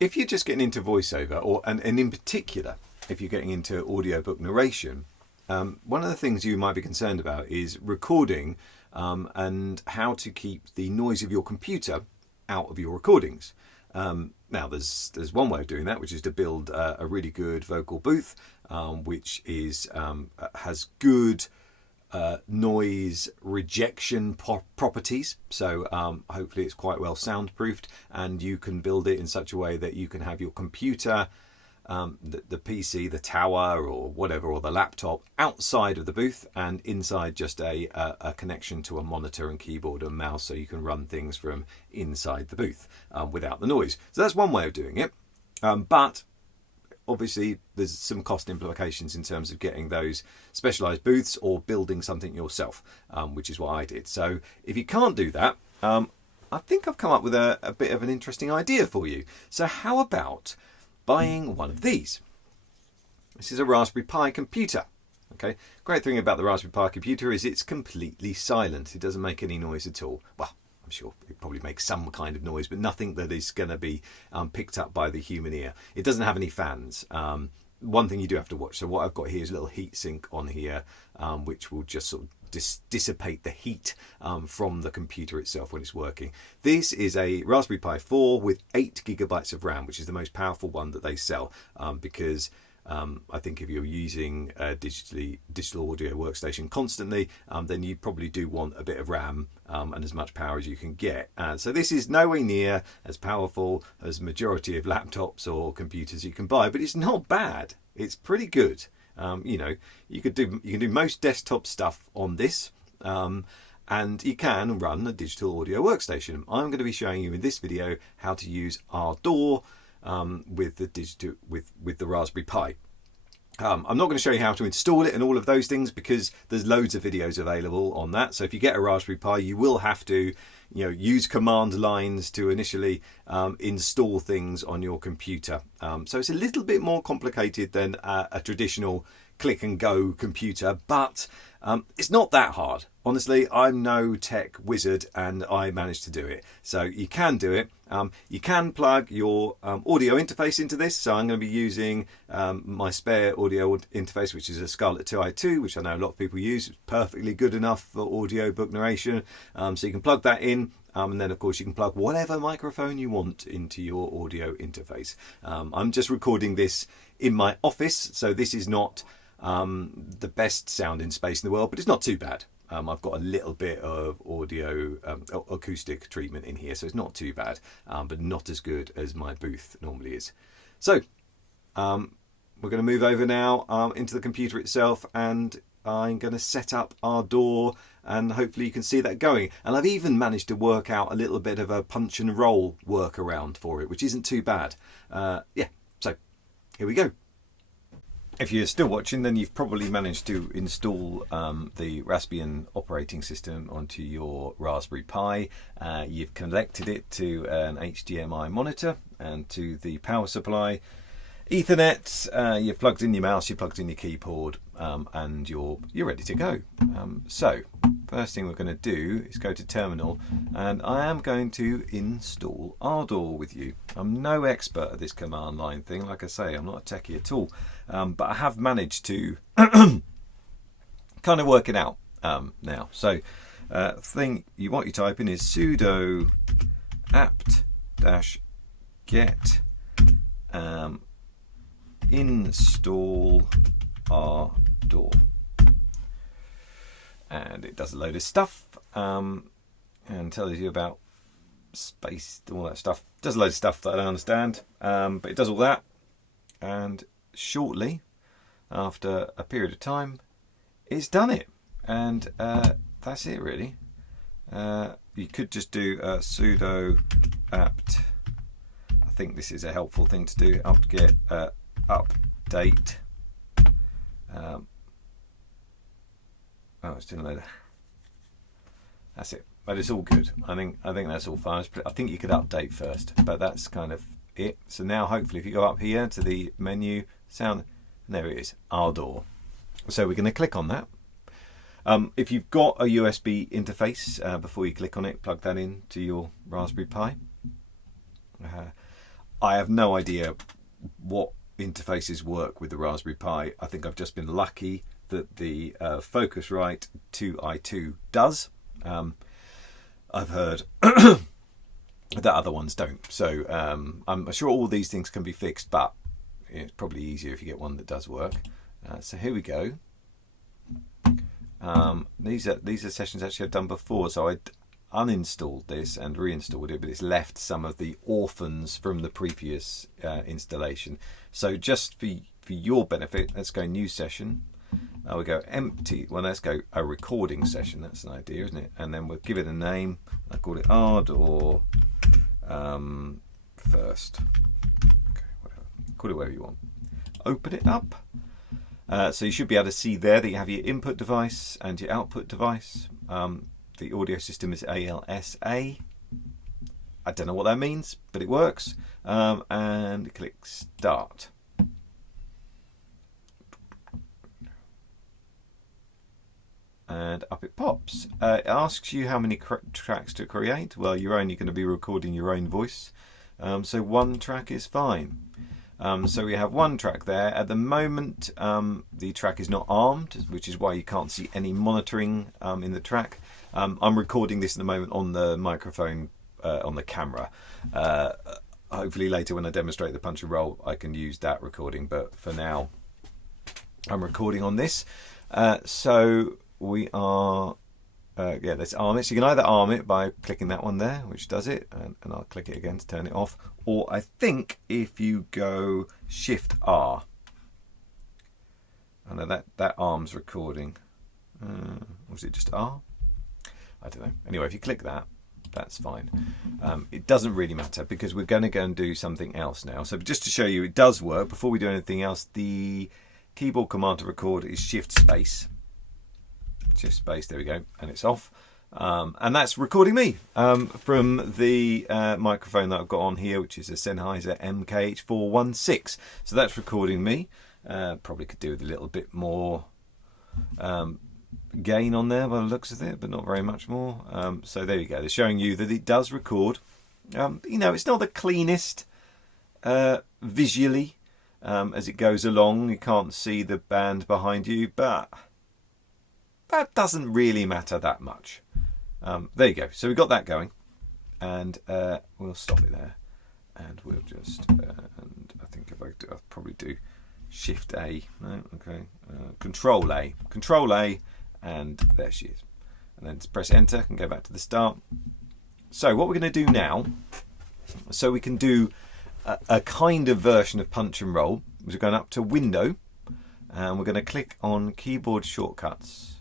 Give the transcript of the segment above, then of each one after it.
if you're just getting into voiceover, and in particular, if you're getting into audiobook narration, one of the things you might be concerned about is recording and how to keep the noise of your computer out of your recordings. Now, there's one way of doing that, which is to build a really good vocal booth, which has good noise rejection properties. So hopefully it's quite well soundproofed, and you can build it in such a way that you can have your computer, the PC, the tower or whatever, or the laptop outside of the booth, and inside just a connection to a monitor and keyboard and mouse, so you can run things from inside the booth without the noise. So that's one way of doing it, but obviously there's some cost implications in terms of getting those specialized booths or building something yourself, which is what I did. So if you can't do that, I think I've come up with a bit of an interesting idea for you. So how about buying one of these? This is a Raspberry Pi computer. Okay, great thing about the Raspberry Pi computer is it's completely silent. It doesn't make any noise at all. Well, I'm sure it probably makes some kind of noise, but nothing that is going to be picked up by the human ear. It doesn't have any fans. One thing you do have to watch. So what I've got here is a little heat sink on here, which will just sort of dissipate the heat from the computer itself when it's working. This is a Raspberry Pi 4 with 8 gigabytes of RAM, which is the most powerful one that they sell, because I think if you're using a digital audio workstation constantly, then you probably do want a bit of RAM and as much power as you can get. So this is nowhere near as powerful as majority of laptops or computers you can buy, but it's not bad. It's pretty good. You can do most desktop stuff on this, and you can run a digital audio workstation. I'm going to be showing you in this video how to use Ardour with the Raspberry Pi. I'm not going to show you how to install it and all of those things, because there's loads of videos available on that. So if you get a Raspberry Pi, you will have to use command lines to initially install things on your computer. So it's a little bit more complicated than a traditional click and go computer, but it's not that hard. Honestly, I'm no tech wizard and I managed to do it. So you can do it. You can plug your audio interface into this. So I'm going to be using my spare audio interface, which is a Scarlett 2i2, which I know a lot of people use. It's perfectly good enough for audiobook narration. So you can plug that in. And then, of course, you can plug whatever microphone you want into your audio interface. I'm just recording this in my office, so this is not the best sounding space in the world, but it's not too bad. I've got a little bit of audio acoustic treatment in here, so it's not too bad, but not as good as my booth normally is. So we're going to move over now into the computer itself, and I'm going to set up Ardour, and hopefully you can see that going. And I've even managed to work out a little bit of a punch and roll workaround for it, which isn't too bad. Yeah, so here we go. If you're still watching, then you've probably managed to install the Raspbian operating system onto your Raspberry Pi. You've connected it to an HDMI monitor and to the power supply. Ethernet, you've plugged in your mouse, you've plugged in your keyboard, and you're ready to go. So first thing we're going to do is go to terminal, and I am going to install Ardour with you. I'm no expert at this command line thing. Like I say, I'm not a techie at all, but I have managed to kind of work it out now. So thing what you type in is sudo apt-get install Ardour, and it does a load of stuff and tells you about space, all that stuff. It does a load of stuff that I don't understand, but it does all that, and shortly after a period of time it's done it, and that's it really. You could just do sudo apt, I think this is a helpful thing to do, apt-get update. It's doing a load of, that's it, but it's all good. I think that's all fine. I think you could update first, but that's kind of it. So now hopefully if you go up here to the menu, sound, there it is, Ardour. So we're going to click on that. If you've got a USB interface, before you click on it, plug that in to your Raspberry Pi. I have no idea what interfaces work with the Raspberry Pi. I think I've just been lucky that the Focusrite 2i2 does. I've heard that other ones don't. So I'm sure all these things can be fixed, but it's probably easier if you get one that does work. So here we go. These are sessions actually I've done before, so I uninstalled this and reinstalled it, but it's left some of the orphans from the previous installation. So just for your benefit, let's go new session. We go empty. Well, let's go a recording session. That's an idea, isn't it? And then we'll give it a name. I call it Ardour first. Okay, whatever. Call it whatever you want. Open it up. So you should be able to see there that you have your input device and your output device. The audio system is ALSA. I don't know what that means, but it works. And click Start. And up it pops. It asks you how many tracks to create. Well, you're only going to be recording your own voice. So one track is fine. So we have one track there. At the moment, the track is not armed, which is why you can't see any monitoring in the track. I'm recording this at the moment on the microphone on the camera. Hopefully later when I demonstrate the punch and roll, I can use that recording. But for now, I'm recording on this. So we are, let's arm it. So you can either arm it by clicking that one there, which does it, and I'll click it again to turn it off. Or I think if you go Shift R, I know that arms recording. Was it just R? I don't know. Anyway, if you click that, that's fine. It doesn't really matter because we're going to go and do something else now. So just to show you it does work, before we do anything else, the keyboard command to record is Shift Space. Shift Space, there we go, and it's off. And that's recording me from the microphone that I've got on here, which is a Sennheiser MKH416. So that's recording me. Probably could do with a little bit more gain on there by the looks of it, but not very much more. So there you go. They're showing you that it does record. It's not the cleanest visually as it goes along. You can't see the band behind you, but that doesn't really matter that much. There you go. So we've got that going, and we'll stop it there, and we'll just and I think if I'll probably do Shift A. No, okay. Control A, and there she is. And then press Enter and go back to the start. So what we're going to do now, so we can do a kind of version of punch and roll. We're going up to Window, and we're going to click on Keyboard Shortcuts.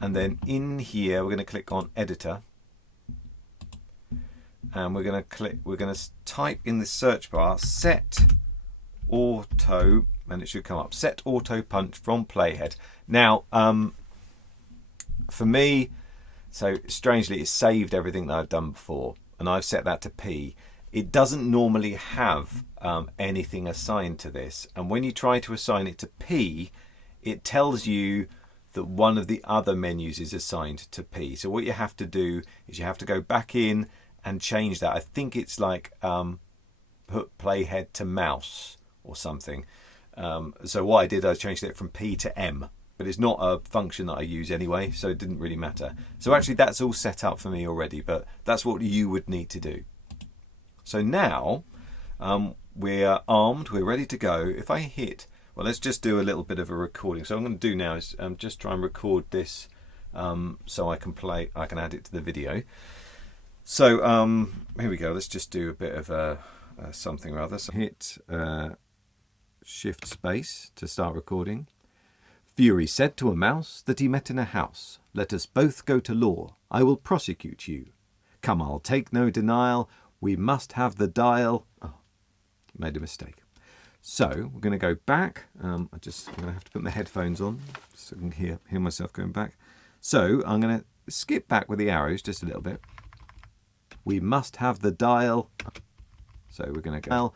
And then in here, we're going to click on Editor, and we're going to type in the search bar Set Auto, and it should come up Set Auto Punch from Playhead. Now, for me, so strangely, it saved everything that I've done before, and I've set that to P. It doesn't normally have anything assigned to this, and when you try to assign it to P, it tells you that one of the other menus is assigned to P. So what you have to do is you have to go back in and change that. I think it's like put playhead to mouse or something. So what I did, I changed it from P to M, but it's not a function that I use anyway, so it didn't really matter. So actually that's all set up for me already, but that's what you would need to do. So now we're armed, we're ready to go. If I hit, well, let's just do a little bit of a recording. So what I'm going to do now is just try and record this so I can add it to the video. So here we go. Let's just do a bit of something rather. So hit Shift Space to start recording. Fury said to a mouse that he met in a house. Let us both go to law. I will prosecute you. Come, I'll take no denial. We must have the dial. Oh, made a mistake. So we're going to go back. I'm going to have to put my headphones on so I can hear myself going back. So I'm going to skip back with the arrows just a little bit. We must have the dial. So we're going to go.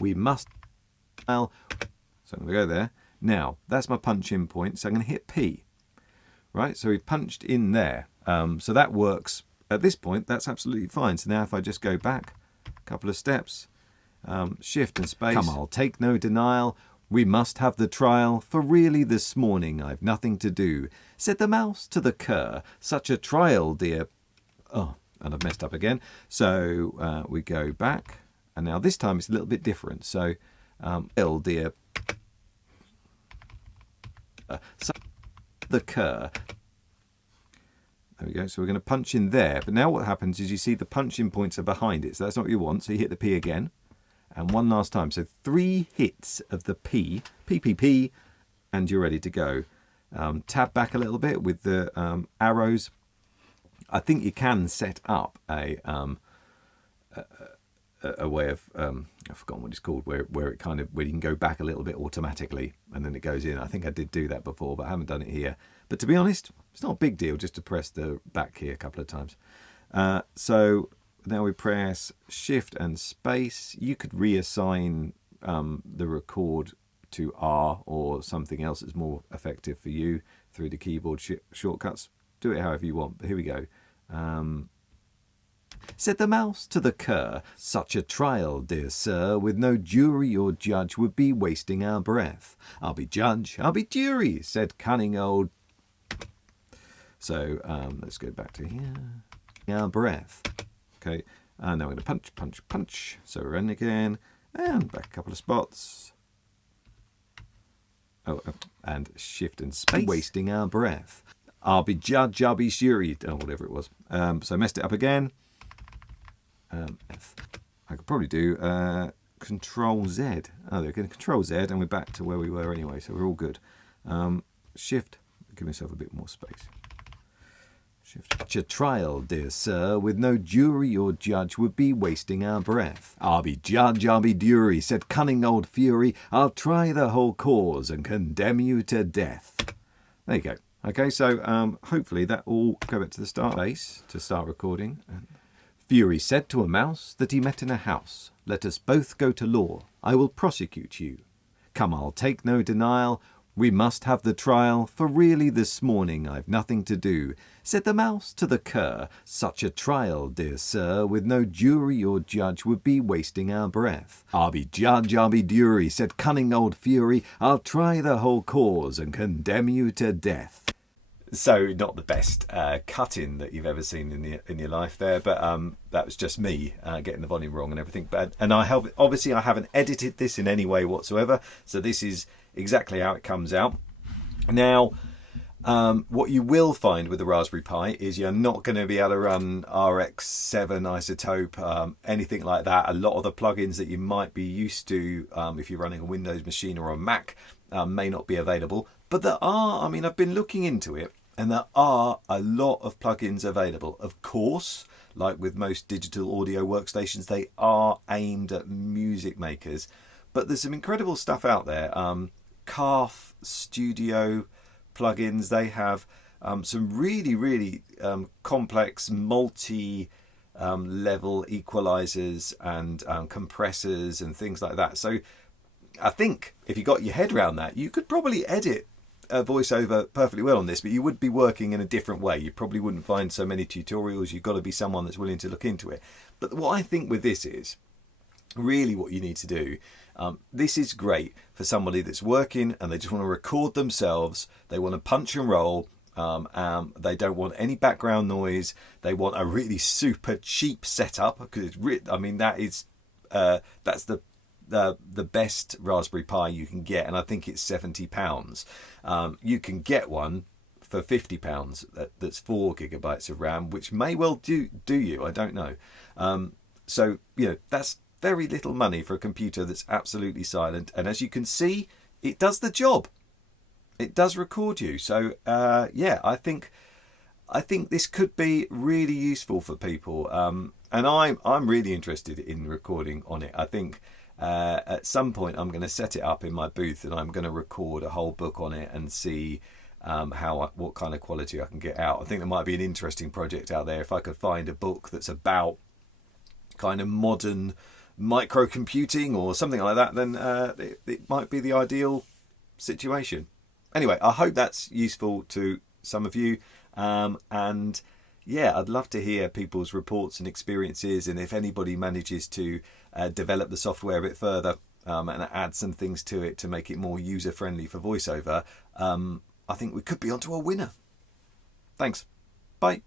We must. So I'm going to go there. Now that's my punch in point. So I'm going to hit P. Right. So we've punched in there. So that works at this point. That's absolutely fine. So now if I just go back couple of steps. Shift and space. Come, I'll take no denial. We must have the trial, for really this morning I've nothing to do. Said the mouse to the cur, such a trial, dear. Oh, and I've messed up again. So we go back, and now this time it's a little bit different. So, dear. The cur. There we go. So we're going to punch in there. But now what happens is you see the punching points are behind it. So that's not what you want. So you hit the P again. And one last time. So 3 hits of the P, P, and you're ready to go. Tab back a little bit with the arrows. I think you can set up a way of I've forgotten what it's called, where it kind of where you can go back a little bit automatically and then it goes in. I think I did do that before, but I haven't done it here. But to be honest, it's not a big deal just to press the back key a couple of times. So now we press Shift and Space. You could reassign the record to R or something else that's more effective for you through the keyboard shortcuts. Do it however you want, but here we go. Said the mouse to the cur, such a trial, dear sir, with no jury or judge would be wasting our breath. I'll be judge, I'll be jury, said cunning old... So let's go back to here. Our breath. Okay, and now we're going to punch, punch, punch. So we're in again, and back a couple of spots. Oh, and Shift and Space. Wasting our breath. I'll be judge, I'll be jury, or whatever it was. So I messed it up again. F. I could probably do Control Z. Oh, there, Control Z, and we're back to where we were anyway, so we're all good. Shift, give myself a bit more space. Shift. Such a trial, dear sir, with no jury or judge would be wasting our breath. I'll be judge, I'll be jury, said cunning old fury. I'll try the whole cause and condemn you to death. There you go. Okay, so hopefully that will go back to the start base to start recording. Fury said to a mouse that he met in a house, let us both go to law, I will prosecute you. Come, I'll take no denial, we must have the trial, for really this morning I've nothing to do. Said the mouse to the cur, such a trial, dear sir, with no jury or judge would be wasting our breath. I'll be judge, I'll be jury, said cunning old fury, I'll try the whole cause and condemn you to death. So not the best cut-in that you've ever seen in your life there, but that was just me getting the volume wrong and everything. And I haven't edited this in any way whatsoever, so this is exactly how it comes out. Now, what you will find with the Raspberry Pi is you're not going to be able to run RX7 isotope, anything like that. A lot of the plugins that you might be used to if you're running a Windows machine or a Mac may not be available. But there are, I mean, I've been looking into it, and there are a lot of plugins available. Of course, like with most digital audio workstations, they are aimed at music makers. But there's some incredible stuff out there. Calf Studio plugins, they have some really, really complex multi-level equalizers and compressors and things like that. So I think if you got your head around that, you could probably edit a voiceover perfectly well on this, but you would be working in a different way. You probably wouldn't find so many tutorials. You've got to be someone that's willing to look into it. But what I think with this is really what you need to do. This is great for somebody that's working and they just want to record themselves. They want to punch and roll. They don't want any background noise. They want a really super cheap setup because it's I mean that's the best Raspberry Pi you can get, and I think it's £70. You can get one for £50 that's 4 gigabytes of RAM, which may well do you. I don't know. So that's very little money for a computer that's absolutely silent, and as you can see, it does the job. It does record you. So yeah, I think this could be really useful for people, and I'm really interested in recording on it. I think at some point I'm going to set it up in my booth and I'm going to record a whole book on it and see what kind of quality I can get out. I think there might be an interesting project out there if I could find a book that's about kind of modern microcomputing or something like that, then it might be the ideal situation. Anyway, I hope that's useful to some of you, and yeah, I'd love to hear people's reports and experiences, and if anybody manages to develop the software a bit further and add some things to it to make it more user friendly for voiceover, I think we could be onto a winner. Thanks. Bye.